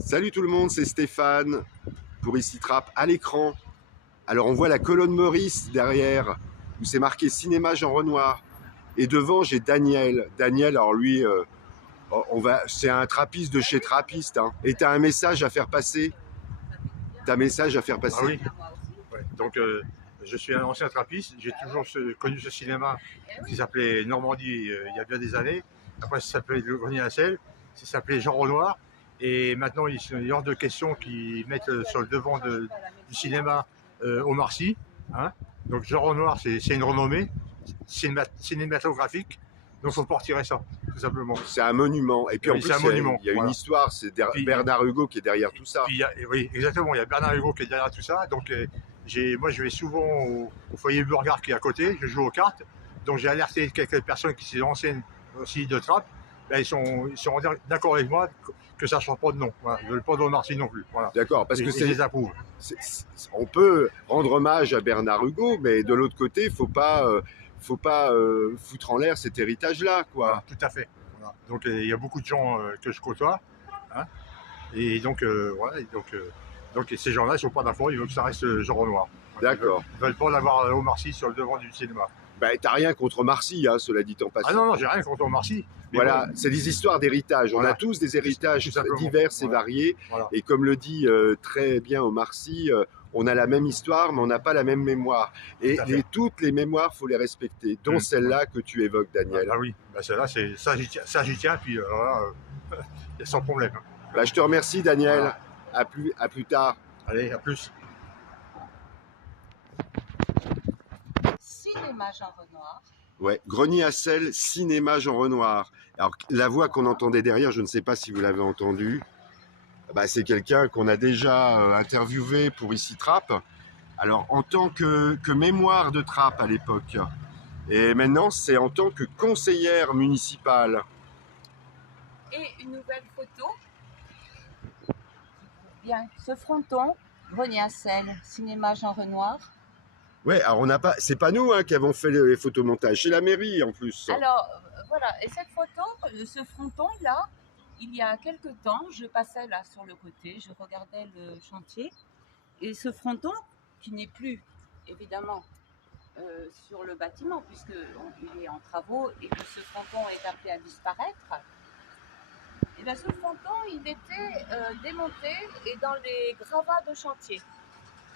Salut tout le monde, c'est Stéphane pour Ici Trappes à l'écran. Alors on voit la colonne Maurice derrière où c'est marqué cinéma Jean Renoir. Et devant j'ai Daniel. Daniel, alors lui, c'est un trappiste de chez Trappiste. Hein. Et tu as un message à faire passer. T'as un message à faire passer. Ah oui. Ouais. Donc je suis un ancien trappiste. J'ai toujours connu ce cinéma qui s'appelait Normandie il y a bien des années. Après ça s'appelait Le Grenier à Sel. Ça s'appelait Jean Renoir. Et maintenant, il est hors de question qu'ils mettent sur le devant du cinéma Omar Sy. Hein. Donc Jean Renoir, c'est une renommée cinématographique. Donc il faut pas retirer ça, tout simplement. C'est un monument. Et puis oui, en plus, il y a une histoire. C'est Bernard Hugo qui est derrière tout ça. Oui, exactement. Il y a Bernard Hugo qui est derrière tout ça. Donc moi, je vais souvent au foyer Burgard qui est à côté. Je joue aux cartes. Donc j'ai alerté quelques personnes qui sont anciennes aussi de Trappes. Là, ils sont d'accord avec moi que ça ne change pas de nom. Voilà. Je ne veux pas de Omar Sy non plus. Voilà. D'accord, parce que je les approuve. On peut rendre hommage à Bernard Hugo, mais de l'autre côté, il ne faut pas foutre en l'air cet héritage-là, quoi. Voilà, tout à fait. Voilà. Donc il y a beaucoup de gens que je côtoie. Hein. Et donc, voilà. Donc ces gens-là, ils ne sont pas d'accord, ils veulent que ça reste Jean Renoir. D'accord. Ils ne veulent pas l'avoir Omar Sy sur le devant du cinéma. Ben, t'as rien contre Omar Sy, hein, cela dit en passant. Ah non, j'ai rien contre Omar Sy. Voilà, bon, c'est des histoires d'héritage. Voilà. On a tous des héritages divers et variés. Voilà. Et comme le dit très bien Omar Sy, on a la même histoire, mais on n'a pas la même mémoire. Et toutes les mémoires, il faut les respecter, dont celle-là que tu évoques, Daniel. Ah oui, ben celle-là, ça j'y tiens, puis sans problème. Ben, je te remercie, Daniel. Voilà. À plus tard. Allez, à plus. Cinéma Jean Renoir. Ouais, Grenier à Sel, cinéma Jean Renoir. Alors la voix qu'on entendait derrière, je ne sais pas si vous l'avez entendue, bah, c'est quelqu'un qu'on a déjà interviewé pour Ici Trappes. Alors en tant que mémoire de Trappes à l'époque. Et maintenant c'est en tant que conseillère municipale. Et une nouvelle photo. Bien, ce fronton, Grenier à Sel, cinéma Jean Renoir. Ouais, alors on n'a pas, c'est pas nous hein, qui avons fait les photomontages, c'est la mairie en plus. Alors voilà, et cette photo, ce fronton là, il y a quelque temps, je passais là sur le côté, je regardais le chantier, et ce fronton qui n'est plus évidemment sur le bâtiment puisqu'il est en travaux et que ce fronton est appelé à disparaître. Et bien ce fronton, il était démonté et dans les gravats de chantier.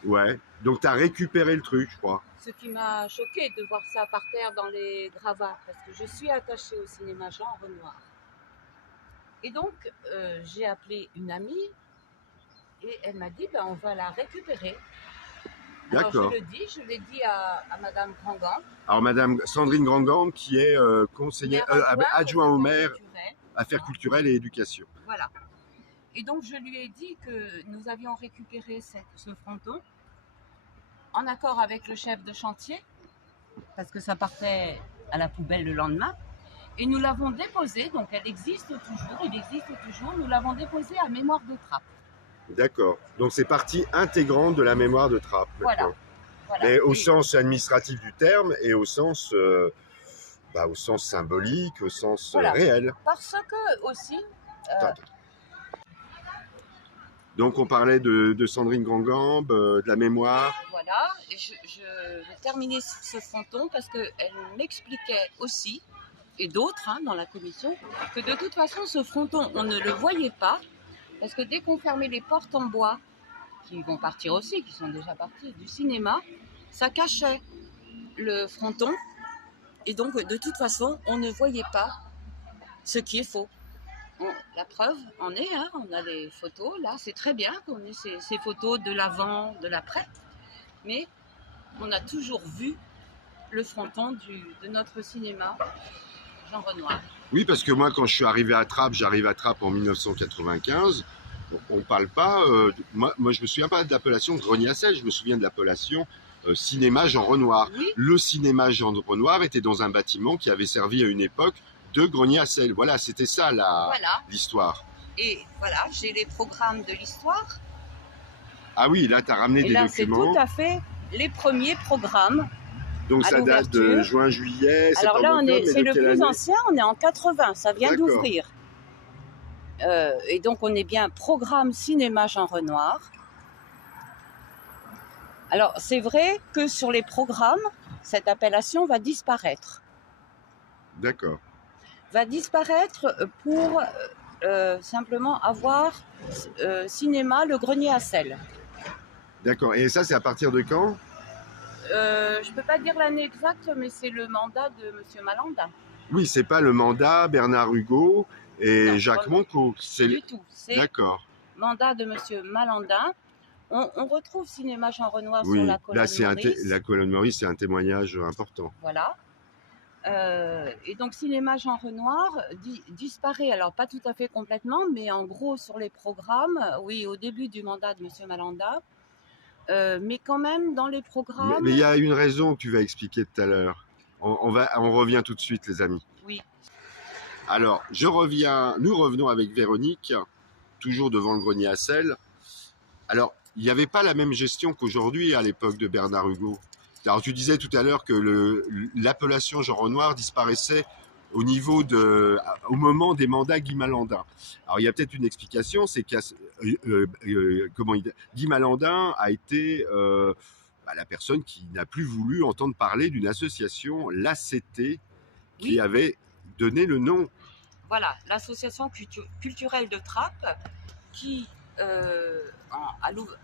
Ouais, donc tu as récupéré le truc, je crois. Ce qui m'a choqué de voir ça par terre dans les gravats, parce que je suis attachée au cinéma Jean Renoir. Et donc, j'ai appelé une amie, et elle m'a dit, ben, on va la récupérer. Alors je l'ai dit à Madame Grandgambe. Alors Madame Sandrine Grandgambe, qui est conseillère, adjoint au maire, affaires culturelles et éducation. Voilà. Et donc je lui ai dit que nous avions récupéré ce fronton en accord avec le chef de chantier, parce que ça partait à la poubelle le lendemain, et nous l'avons déposé, donc il existe toujours, nous l'avons déposé à Mémoire de Trappes. D'accord, donc c'est partie intégrante de la mémoire de Trappes. Voilà. Mais au sens administratif du terme et au sens symbolique, au sens réel. Parce que aussi... Donc on parlait de Sandrine Grandgambe, de la mémoire. Voilà, et je vais terminer ce fronton parce qu'elle m'expliquait aussi, et d'autres dans la commission, que de toute façon ce fronton, on ne le voyait pas, parce que dès qu'on fermait les portes en bois, qui vont partir aussi, qui sont déjà parties du cinéma, ça cachait le fronton, et donc de toute façon, on ne voyait pas ce qui est faux. La preuve en est, on a les photos, là, c'est très bien qu'on ait ces photos de l'avant, de l'après, mais on a toujours vu le fronton de notre cinéma Jean Renoir. Oui, parce que moi, quand je suis arrivé à Trappes, j'arrive à Trappes en 1995, on ne parle pas, moi je ne me souviens pas de l'appellation Grenier à Sel, je me souviens de l'appellation cinéma Jean Renoir. Oui. Le cinéma Jean Renoir était dans un bâtiment qui avait servi à une époque de Grenier à Sel. Voilà, c'était ça l'histoire. Et voilà, j'ai les programmes de l'histoire. Ah oui, là, tu as ramené des documents. C'est tout à fait les premiers programmes. Donc ça date de juin-juillet, alors là, c'est le plus ancien, on est en 80, ça vient d'ouvrir. Et donc on est bien programme cinéma Jean Renoir. Alors c'est vrai que sur les programmes, cette appellation va disparaître. D'accord. Va disparaître pour simplement avoir cinéma Le Grenier à sel. D'accord. Et ça, c'est à partir de quand? Je ne peux pas dire l'année exacte, mais c'est le mandat de M. Malandin. Oui, c'est pas le mandat Bernard Hugo et Non, Jacques Monco. Du tout. C'est D'accord. mandat de M. Malandin. On retrouve cinéma Jean Renoir Oui, sur la colonne là, c'est Maurice. la colonne Maurice, c'est un témoignage important. Voilà. Et donc cinéma Jean Renoir disparaît, alors pas tout à fait complètement, mais en gros sur les programmes, oui, au début du mandat de M. Malandin, mais quand même dans les programmes... Mais il y a une raison que tu vas expliquer tout à l'heure. On revient tout de suite, les amis. Oui. Alors, nous revenons avec Véronique, toujours devant le grenier à sel. Alors, il n'y avait pas la même gestion qu'aujourd'hui à l'époque de Bernard Hugo. Alors, tu disais tout à l'heure que l'appellation Jean Renoir disparaissait au moment des mandats Guy Malandin. Alors, il y a peut-être une explication, c'est que Guy Malandin a été la personne qui n'a plus voulu entendre parler d'une association, l'ACT, qui avait donné le nom. Voilà, l'association culturelle de Trappes, qui,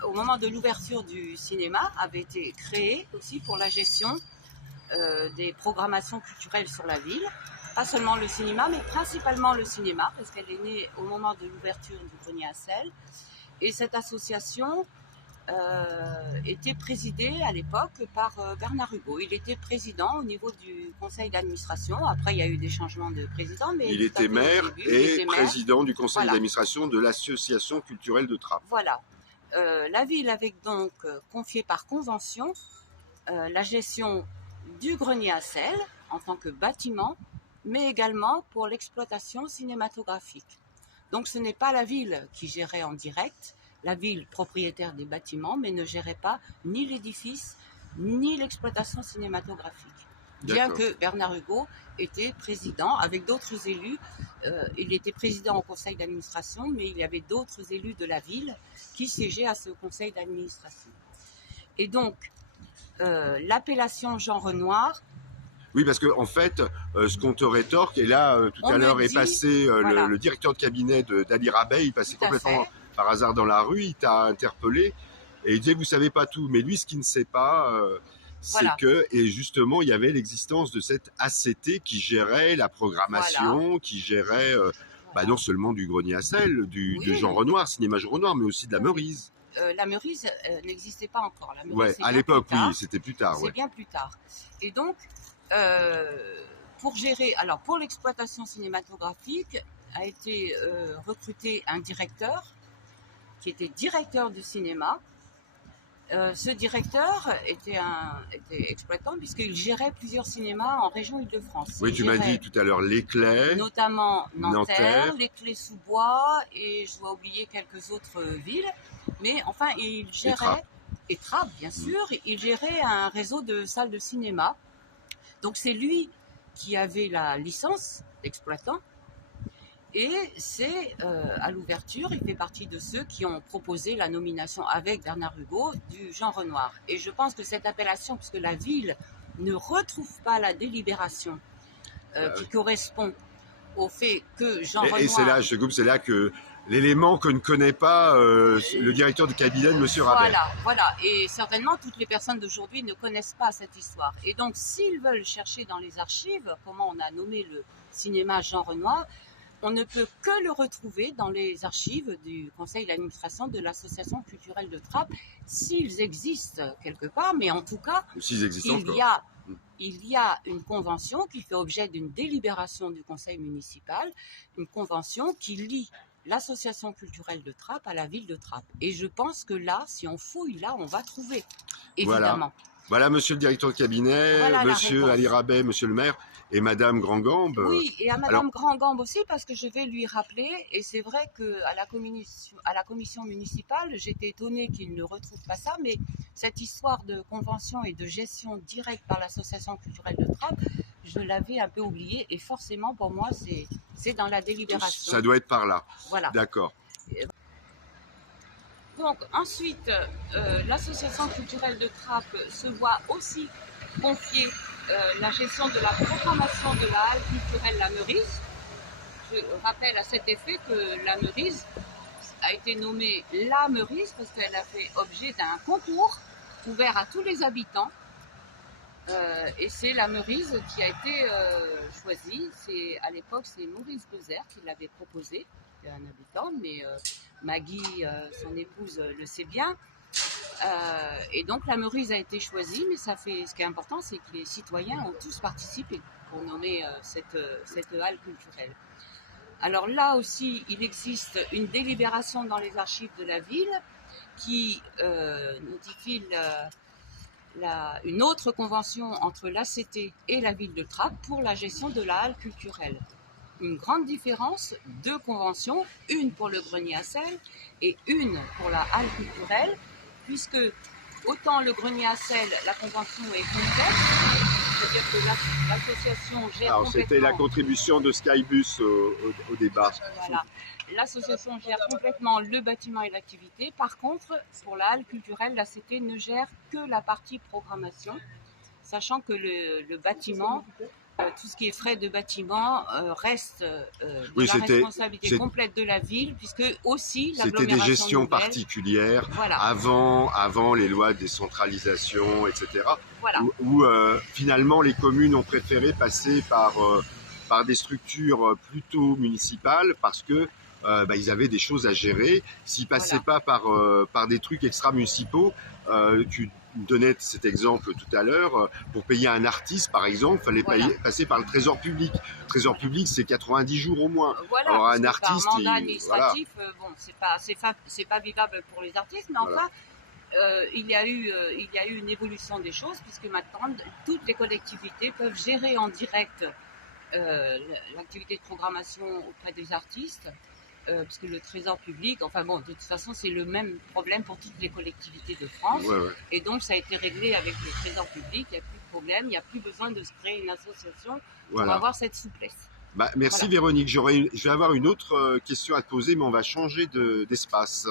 au moment de l'ouverture du cinéma, avait été créée aussi pour la gestion des programmations culturelles sur la ville. Pas seulement le cinéma, mais principalement le cinéma, parce qu'elle est née au moment de l'ouverture du grenier à sel. Et cette association était présidée à l'époque par Bernard Hugo. Il était président au niveau du conseil d'administration. Après, il y a eu des changements de président. Mais il était maire et président du conseil d'administration de l'association culturelle de Trappes. Voilà. La ville avait donc confié par convention la gestion du grenier à sel en tant que bâtiment, mais également pour l'exploitation cinématographique. Donc ce n'est pas la ville qui gérait en direct, la ville propriétaire des bâtiments, mais ne gérait pas ni l'édifice, ni l'exploitation cinématographique. Bien que Bernard Hugo était président avec d'autres élus. Il était président au conseil d'administration, mais il y avait d'autres élus de la ville qui siégeaient à ce conseil d'administration. Et donc, l'appellation Jean Renoir... Oui, parce qu'en fait, ce qu'on te rétorque, et là, tout à l'heure est passé le directeur de cabinet d'Ali Rabet, il passait complètement par hasard dans la rue, il t'a interpellé, et il disait, vous savez pas tout, mais lui, ce qu'il ne sait pas, c'est que, et justement, il y avait l'existence de cette ACT qui gérait la programmation, qui gérait non seulement du grenier à sel, de Jean Renoir, cinéma Jean Renoir, mais aussi de la Meurize. La Meurize n'existait pas encore. La Meurize, à l'époque, oui, c'était plus tard. C'est bien plus tard. Et donc, pour l'exploitation cinématographique, a été recruté un directeur qui était directeur du cinéma. Ce directeur était exploitant puisqu'il gérait plusieurs cinémas en région Île-de-France. Oui, tu m'as dit tout à l'heure l'Éclay, notamment Nanterre, l'Éclay-sous-Bois et je dois oublier quelques autres villes. Mais enfin, il gérait, et Trappes bien sûr, il gérait un réseau de salles de cinéma. Donc c'est lui qui avait la licence d'exploitant. Et c'est à l'ouverture, il fait partie de ceux qui ont proposé la nomination avec Bernard Hugo du Jean Renoir. Et je pense que cette appellation, puisque la ville ne retrouve pas la délibération qui correspond au fait que Jean Renoir... Et c'est là, je te coupe, c'est là que l'élément que ne connaît pas le directeur de cabinet de M. Rabet. Voilà. Et certainement, toutes les personnes d'aujourd'hui ne connaissent pas cette histoire. Et donc, s'ils veulent chercher dans les archives comment on a nommé le cinéma Jean Renoir, on ne peut que le retrouver dans les archives du conseil d'administration de l'association culturelle de Trappes, s'ils existent quelque part, mais en tout cas, il y a une convention qui fait objet d'une délibération du conseil municipal, une convention qui lie l'association culturelle de Trappes à la ville de Trappes. Et je pense que là, si on fouille, là, on va trouver, évidemment. Voilà, monsieur le directeur de cabinet, monsieur Ali Rabet, monsieur le maire, et madame Grandgambe. Oui, et à madame Grandgambe aussi, parce que je vais lui rappeler, et c'est vrai qu'à la commission municipale, j'étais étonnée qu'il ne retrouve pas ça, mais cette histoire de convention et de gestion directe par l'association culturelle de Trappes, je l'avais un peu oublié et forcément pour moi c'est dans la délibération. Ça doit être par là. Voilà. D'accord. Donc ensuite, l'association culturelle de Trappes se voit aussi confier la gestion de la programmation de la halle culturelle La Meurise. Je rappelle à cet effet que La Meurise a été nommée La Meurise parce qu'elle a fait objet d'un concours ouvert à tous les habitants. Et c'est La Meurise qui a été choisie. À l'époque, c'est Maurice Bezer qui l'avait proposé, un habitant, mais Maggie, son épouse, le sait bien. Et donc La Meurise a été choisie, mais ce qui est important, c'est que les citoyens ont tous participé pour nommer cette halle culturelle. Alors là aussi, il existe une délibération dans les archives de la ville qui notifie une autre convention entre l'ACT et la ville de Trappes pour la gestion de la halle culturelle. Une grande différence, 2 conventions, une pour le grenier à sel et une pour la halle culturelle, puisque autant le grenier à sel, la convention est complète, c'est-à-dire que l'association gère Alors complètement... c'était la contribution de Skybus au débat. Voilà. L'association gère complètement le bâtiment et l'activité. Par contre, pour la halle culturelle, l'ACT ne gère que la partie programmation, sachant que le bâtiment, tout ce qui est frais de bâtiment reste de la responsabilité complète de la ville, puisque aussi c'était des gestions particulières, voilà, avant les lois de décentralisation, etc. Voilà. Où finalement les communes ont préféré passer par des structures plutôt municipales parce que ils avaient des choses à gérer. S'ils passaient pas par des trucs extra-municipaux, tu donnais cet exemple tout à l'heure, pour payer un artiste par exemple, il fallait passer par le trésor public. Le trésor public, c'est 90 jours au moins. Voilà, alors un artiste, par mandat administratif, bon, c'est pas vivable pour les artistes, mais enfin, il y a eu une évolution des choses, puisque maintenant, toutes les collectivités peuvent gérer en direct l'activité de programmation auprès des artistes, puisque le trésor public, enfin bon, de toute façon, c'est le même problème pour toutes les collectivités de France. Et donc, ça a été réglé avec le trésor public, il n'y a plus de problème, il n'y a plus besoin de se créer une association pour avoir cette souplesse. Merci Véronique. Je vais avoir une autre question à te poser, mais on va changer d'espace.